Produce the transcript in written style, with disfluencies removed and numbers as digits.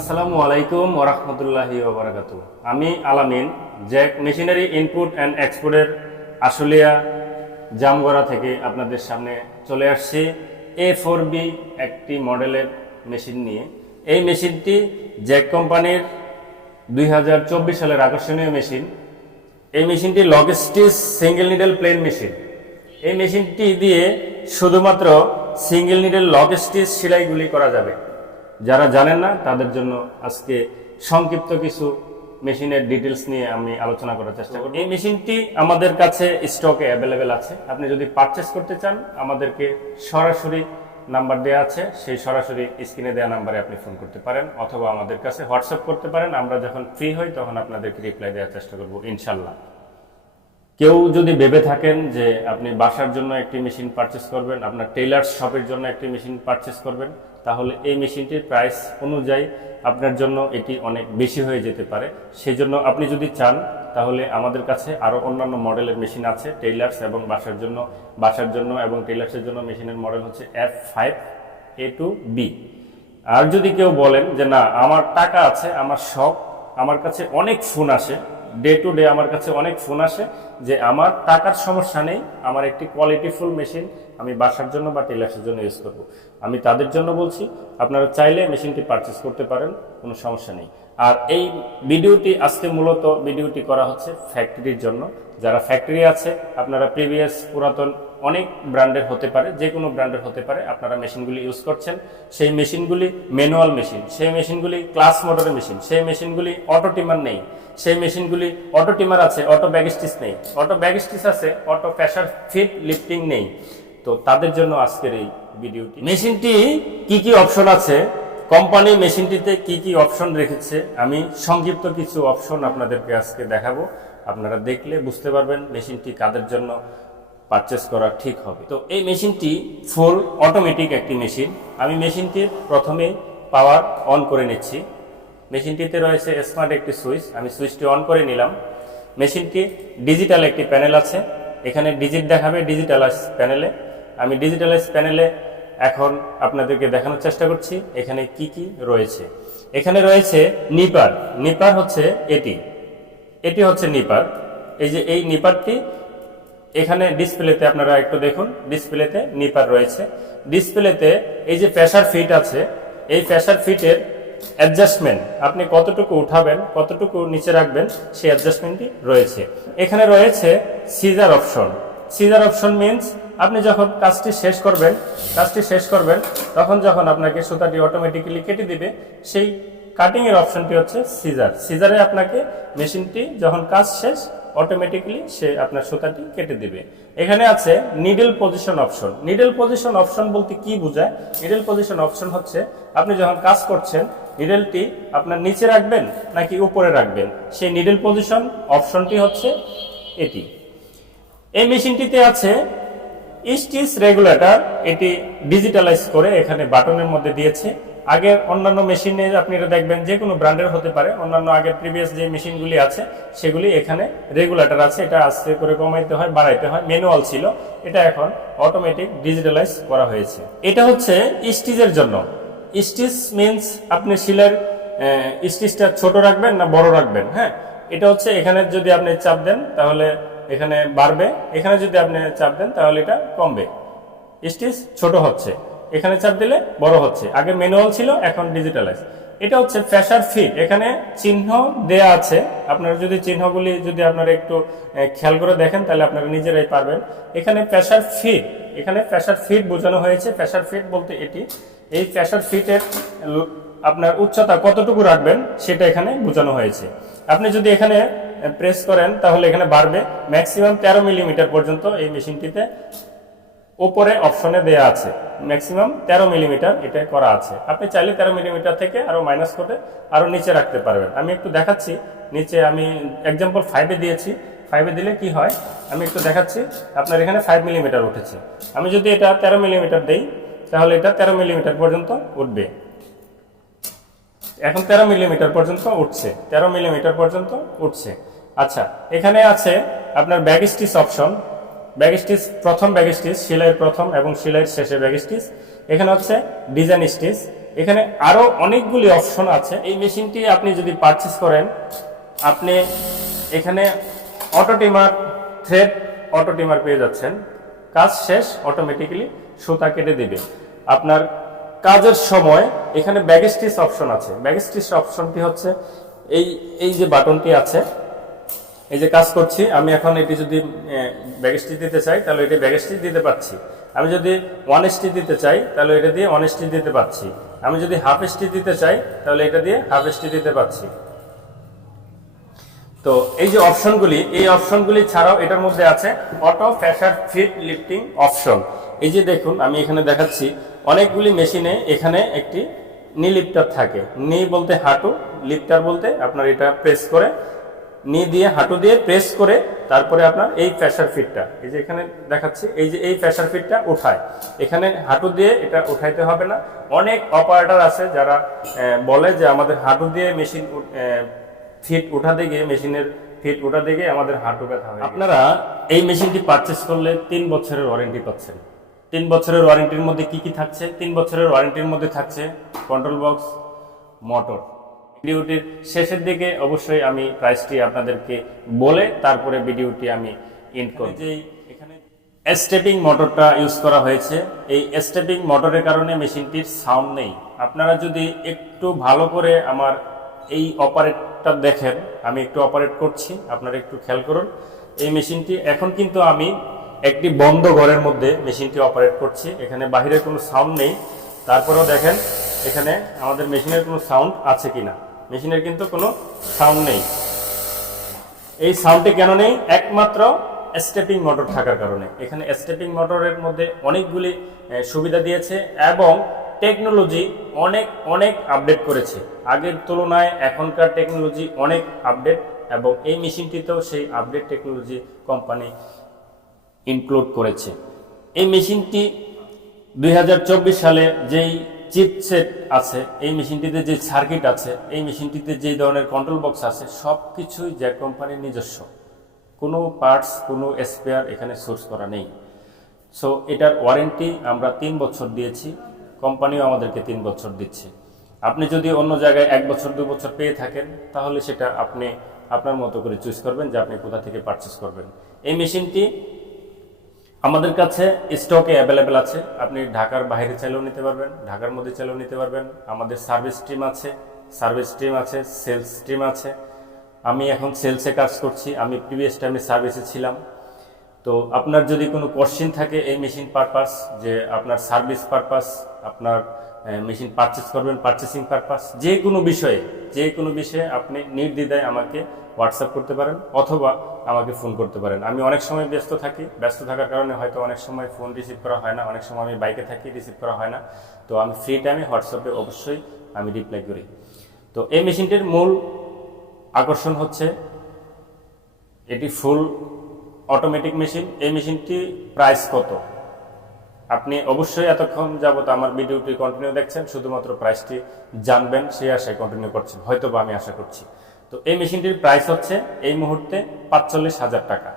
আসসালামু আলাইকুম ওয়া রাহমাতুল্লাহি ওয়া বারাকাতুহু। আমি আলামিন জ্যাক মেশিনারি ইনপুট অ্যান্ড এক্সপোর্টের আশুলিয়া জামগড়া থেকে আপনাদের সামনে চলে আসছি A4B একটি মডেলের মেশিন নিয়ে। এই মেশিনটি জ্যাক কোম্পানির 2024 সালের আকর্ষণীয় মেশিন। এই মেশিনটি logistics single needle plain machine. এই মেশিনটি দিয়ে শুধুমাত্র সিঙ্গেল নিডল লজিস্টিক্স সেলাইগুলি করা যাবে। যারা জানেন না তাদের জন্য আজকে সংক্ষিপ্ত কিছু মেশিনের ডিটেলস নিয়ে আমি আলোচনা করার চেষ্টা করব। এই মেশিনটি আমাদের কাছে স্টকে অ্যাভেলেবেল আছে। আপনি যদি পারচেস করতে চান আমাদেরকে সরাসরি নাম্বার দেওয়া আছে, সেই সরাসরি স্ক্রিনে দেওয়া নাম্বারে আপনি ফোন করতে পারেন অথবা আমাদের কাছে হোয়াটসঅ্যাপ করতে পারেন। আমরা যখন ফ্রি হই তখন আপনাদেরকে রিপ্লাই দেওয়ার চেষ্টা করব ইনশাল্লাহ। কেউ যদি ভেবে থাকেন যে আপনি বাসার জন্য একটি মেশিন পারচেস করবেন, আপনার টেইলার্স শপের জন্য একটি মেশিন পারচেস করবেন, তাহলে এই মেশিনটির প্রাইস অনুযায়ী আপনার জন্য এটি অনেক বেশি হয়ে যেতে পারে। সেই জন্য আপনি যদি চান তাহলে আমাদের কাছে আরও অন্যান্য মডেলের মেশিন আছে টেইলার্স এবং বাসার জন্য এবং টেইলার্সের জন্য মেশিনের মডেল হচ্ছে F5A2B। আর যদি কেউ বলেন যে না আমার টাকা আছে, আমার শখ, আমার কাছে অনেক ফোন আসে, ডে টু ডে আমার কাছে অনেক ফোন আসে যে আমার টাকার সমস্যা নেই, আমার একটি কোয়ালিটিফুল মেশিন আমি বাসার জন্য বা টেইলার্সের জন্য ইউজ করব, আমি তাদের জন্য বলছি আপনারা চাইলে মেশিনটি পারচেস করতে পারেন, কোনো সমস্যা নেই। আর এই আজকে মূলত ভিডিওটি করা হচ্ছে ফ্যাক্টরির জন্য। যারা ফ্যাক্টরি আছে আপনারা প্রিভিয়াস পুরাতন অনেক ব্র্যান্ডের হতে পারে, যে কোনো ব্র্যান্ডের হতে পারে, আপনারা মেশিনগুলি ইউজ করছেন। সেই মেশিনগুলি ম্যানুয়াল মেশিন, সেই মেশিনগুলি ক্লাস মোটরের মেশিন, সেই মেশিনগুলি অটো টিমার নেই, সেই মেশিনগুলি অটো টিমার আছে, অটো ব্যাগ স্টিচ নেই, অটো ব্যাগ স্টিচ আছে, অটো প্রেসার ফিট লিফটিং নেই। তো তাদের জন্য আজকের এই ভিডিওটি। মেশিনটি কি কি অপশন আছে, কোম্পানি মেশিনটিতে কি কি অপশন রেখেছে, আমি সংক্ষিপ্ত কিছু অপশন আপনাদেরকে আজকে দেখাবো। আপনারা দেখলে বুঝতে পারবেন মেশিনটি কাদের জন্য পারচেস করা ঠিক হবে। তো এই মেশিনটি ফুল অটোমেটিক একটি মেশিন। আমি মেশিনটির প্রথমে পাওয়ার অন করে নিচ্ছি। মেশিনটিতে রয়েছে স্মার্ট একটি সুইচ, আমি সুইচটি অন করে নিলাম। মেশিনটি ডিজিটাল একটি প্যানেল আছে, এখানে ডিজিট দেখাবে ডিজিটালাইজ প্যানেলে। আমি ডিজিটালাইজ প্যানেলে এখন আপনাদেরকে দেখানোর চেষ্টা করছি এখানে কি কি রয়েছে। এখানে রয়েছে নিপার, নিপার হচ্ছে এটি হচ্ছে নিপার। এই যে এই নিপারটি এখানে ডিসপ্লেতে আপনারা একটু দেখুন, ডিসপ্লেতে নিপার রয়েছে। ডিসপ্লেতে এই যে প্রেসার ফিট আছে, এই প্রেসার ফিটের অ্যাডজাস্টমেন্ট আপনি কতটুকু উঠাবেন কতটুকু নিচে রাখবেন সেই অ্যাডজাস্টমেন্টটি রয়েছে। এখানে রয়েছে scissor option. Scissor option means আপনি যখন কাজটি শেষ করবেন তখন যখন আপনাকে সুতাটি অটোমেটিক্যালি কেটে দিবে, সেই কাটিং এর অপশনটি হচ্ছে সিজার। সিজারে আপনাকে মেশিনটি যখন কাজ শেষ অটোমেটিক্যালি সে আপনার সুতাটি কেটে দিবে। এখানে আছে needle position option. Needle position option বলতে কি বোঝায়? নিডল পজিশন অপশন হচ্ছে আপনি যখন কাজ করছেন নিডলটি আপনার নিচে রাখবেন নাকি উপরে রাখবেন, সেই নিডল পজিশন অপশনটি হচ্ছে এটি। এই মেশিনটিতে আছে স্টিচ রেগুলেটর, এটি ডিজিটালাইজ করে এখানে বাটনের মধ্যে দিয়েছে। আগের অন্যান্য মেশিনে আপনারা দেখবেন যে কোনো ব্র্যান্ডের হতে পারে, অন্যান্য আগের প্রিভিয়াস যে মেশিনগুলি আছে সেগুলি এখানে রেগুলেটর আছে, এটা আস্তে করে কমাইতে হয় বাড়াইতে হয়, ম্যানুয়াল ছিল, এটা এখন অটোমেটিক ডিজিটালাইজ করা হয়েছে। এটা হচ্ছে স্টিচের জন্য। স্টিচ মিনস আপনি শিলের স্টিচটা ছোট রাখবেন না বড় রাখবেন। হ্যাঁ, এটা হচ্ছে এখানে যদি আপনি চাপ দেন তাহলে এখানে বাড়বে, এখানে যদি আপনি চাপ দেন তাহলে এটা কমবে। স্টিচ ছোট হচ্ছে, এখানে চাপ দিলে বড় হচ্ছে। আগে ম্যানুয়াল ছিল, এখন ডিজিটালাইজ। এটা হচ্ছে প্রেসার ফিট, এখানে চিহ্ন দেয়া আছে। আপনারা যদি চিহ্নগুলি যদি আপনারা একটু খেয়াল করে দেখেন তাহলে আপনারা নিজেরাই পারবেন। এখানে প্রেসার ফিট বোঝানো হয়েছে। প্রেসার ফিট বলতে এটি, এই প্রেসার ফিটের আপনার উচ্চতা কতটুকু রাখবেন সেটা এখানে বোঝানো হয়েছে। আপনি যদি এখানে প্রেস করেন তাহলে এখানে বাড়বে। ম্যাক্সিমাম 13 মিলিমিটার পর্যন্ত এই মেশিনটিতে উপরে অপশনে দেয়া আছে, ম্যাক্সিমাম 13 মিলিমিটার এটা করা আছে। আপনি চাইলে 13 মিলিমিটার থেকে আরো মাইনাস করে আরো নিচে রাখতে পারবেন। আমি একটু দেখাচ্ছি, নিচে আমি এক্সাম্পল 5-এ দিয়েছি, 5-এ দিলে কি হয় আমি একটু দেখাচ্ছি। আপনার এখানে 5 মিলিমিটার উঠেছে, আমি যদি এটা 13 মিলিমিটার দেই তাহলে এটা 13 মিলিমিটার পর্যন্ত উঠবে। এখন 13 মিলিমিটার পর্যন্ত উঠছে, 13 মিলিমিটার পর্যন্ত উঠছে। আচ্ছা, এখানে আছে আপনার bag stitch option. Bag stitch, প্রথম ব্যাগ স্টিচ, সেলাইয়ের প্রথম এবং সেলাইয়ের শেষে ব্যাগ স্টিচ। এখানে হচ্ছে ডিজাইন স্টিচ, এখানে আরো অনেকগুলি অপশন আছে। এই মেশিনটি আপনি যদি পারচেস করেন, আপনি এখানে auto trimmer, thread auto trimmer পেয়ে যাচ্ছেন। কাজ শেষ অটোমেটিক্যালি সুতা কেটে দিবে। আপনার কাজের সময় এখানে ব্যাক স্টিচ অপশন আছে। ব্যাক স্টিচ অপশনটি হচ্ছে এই যে বাটনটি আছে, এই যে কাজ করছি আমি এখন, এটি যদি ব্যাক স্টিচ দিতে চাই তাহলে এটি ব্যাক স্টিচ দিতে পারছি। আমি যদি ওয়ান স্টিচ দিতে চাই তাহলে এটা দিয়ে ওয়ান স্টিচ দিতে পারছি। আমি যদি হাফ স্টিচ দিতে চাই তাহলে এটা দিয়ে হাফ স্টিচ দিতে পারছি। তো এই যে অপশনগুলি, এই অপশনগুলি ছাড়াও এটার মধ্যে আছে auto pressure feet lifting option. এই যে দেখুন আমি এখানে দেখাচ্ছি, অনেকগুলি মেশিনে এখানে একটি নি লিফটার থাকে। নি বলতে হাঁটু, লিফটার বলতে আপনার এটা প্রেস করে, নি দিয়ে হাঁটু দিয়ে প্রেস করে তারপরে আপনার এই প্রেসার ফিটটা, এই যে এখানে দেখাচ্ছি, এই যে এই প্রেসার ফিটটা উঠায়। এখানে হাঁটু দিয়ে এটা উঠাইতে হবে না। অনেক অপারেটর আছে যারা বলে যে আমাদের হাঁটু দিয়ে মেশিন ফিট উঠাতে গিয়ে, মেশিনের ফিট উঠাতে গিয়ে আমাদের হাঁটু ব্যথা হয়। আপনারা এই মেশিনটি পারচেস করলে 3 বছরের ওয়ারেন্টি পাচ্ছেন। 3 বছরের ওয়ারেন্টির মধ্যে কি কি থাকছে? 3 বছরের ওয়ারেন্টির মধ্যে থাকছে কন্ট্রোল বক্স, মোটর। ভিডিওটির শেষের দিকে অবশ্যই আমি প্রাইসটি আপনাদেরকে বলে তারপরে ভিডিওটি আমি এন্ড করব। যে এখানে স্টেপিং মোটরটা ইউজ করা হয়েছে, এই স্টেপিং মোটরের কারণে মেশিনটির সাউন্ড নেই। আপনারা যদি একটু ভালো করে আমার এই অপারেটটা দেখেন, আমি একটু অপারেট করছি, আপনারা একটু খেয়াল করুন। এই মেশিনটি এখন কিন্তু আমি একটি বন্ধ ঘরের মধ্যে মেশিনটি অপারেট করছি। এখানে বাহিরের কোনো সাউন্ড নেই। তারপরেও দেখেন এখানে আমাদের মেশিনের কোনো সাউন্ড আছে কিনা। মেশিনের কিন্তু কোনো সাউন্ড নেই। এই সাউন্ডটি কেন নেই? একমাত্র স্টেপিং মোটর থাকার কারণে। এখানে স্টেপিং মোটরের মধ্যে অনেকগুলি সুবিধা দিয়েছে এবং টেকনোলজি অনেক অনেক আপডেট করেছে। আগের তুলনায় এখনকার টেকনোলজি অনেক আপডেট, এবং এই মেশিনটিতেও সেই আপডেট টেকনোলজি কোম্পানি ইনক্লুড করেছে। এই মেশিনটি 2024 সালে যেই চিপসেট আছে, এই মেশিনটিতে যে সার্কিট আছে, এই মেশিনটিতে যে ধরনের কন্ট্রোল বক্স আছে, সব কিছুই জ্যাক কোম্পানির নিজস্ব। কোনো পার্টস, কোনো স্পেয়ার এখানে সোর্স করা নেই। সো এটার ওয়ারেন্টি আমরা 3 বছর দিয়েছি, কোম্পানিও আমাদেরকে 3 বছর দিচ্ছে। আপনি যদি অন্য জায়গায় 1 বছর 2 বছর পেয়ে থাকেন তাহলে সেটা আপনি আপনার মতো করে চুজ করবেন যে আপনি কোথা থেকে পারচেস করবেন। এই মেশিনটি আমাদের কাছে স্টকে অ্যাভেলেবেল আছে। আপনি ঢাকার বাইরে চাইলেও নিতে পারবেন, ঢাকার মধ্যে চাইলেও নিতে পারবেন। আমাদের সার্ভিস টিম আছে, সেলস টিম আছে। আমি এখন সেলসে কাজ করছি, আমি প্রিভিয়াস টাইমে সার্ভিসে ছিলাম। তো আপনার যদি কোনো কোশ্চেন থাকে এই মেশিন পারপাস, যে আপনার সার্ভিস পারপাস, আপনার মেশিন পারচেস করবেন পারচেসিং পারপাস, যে কোনো বিষয়ে আপনি নির্দ্বিধায় আমাকে হোয়াটসঅ্যাপ করতে পারেন অথবা আমাকে ফোন করতে পারেন। আমি অনেক সময় ব্যস্ত থাকি, ব্যস্ত থাকার কারণে হয়তো অনেক সময় ফোন রিসিভ করা হয় না, অনেক সময় আমি বাইকে থাকি, রিসিভ করা হয় না। তো আমি ফ্রি টাইমে হোয়াটসঅ্যাপে অবশ্যই আমি রিপ্লাই করি। তো এই মেশিনটির মূল আকর্ষণ হচ্ছে এটি ফুল অটোমেটিক মেশিন। এই মেশিনটি প্রাইস কত? আপনি অবশ্যই এতক্ষণ যাবত আমার ভিডিওটি কন্টিনিউ দেখছেন, শুধুমাত্র প্রাইসটি জানবেন সেই আশায় কন্টিনিউ করছেন, হয়তো বা আমি আশা করছি। তো এই মেশিনটির প্রাইস হচ্ছে এই মুহূর্তে 45,000 টাকা।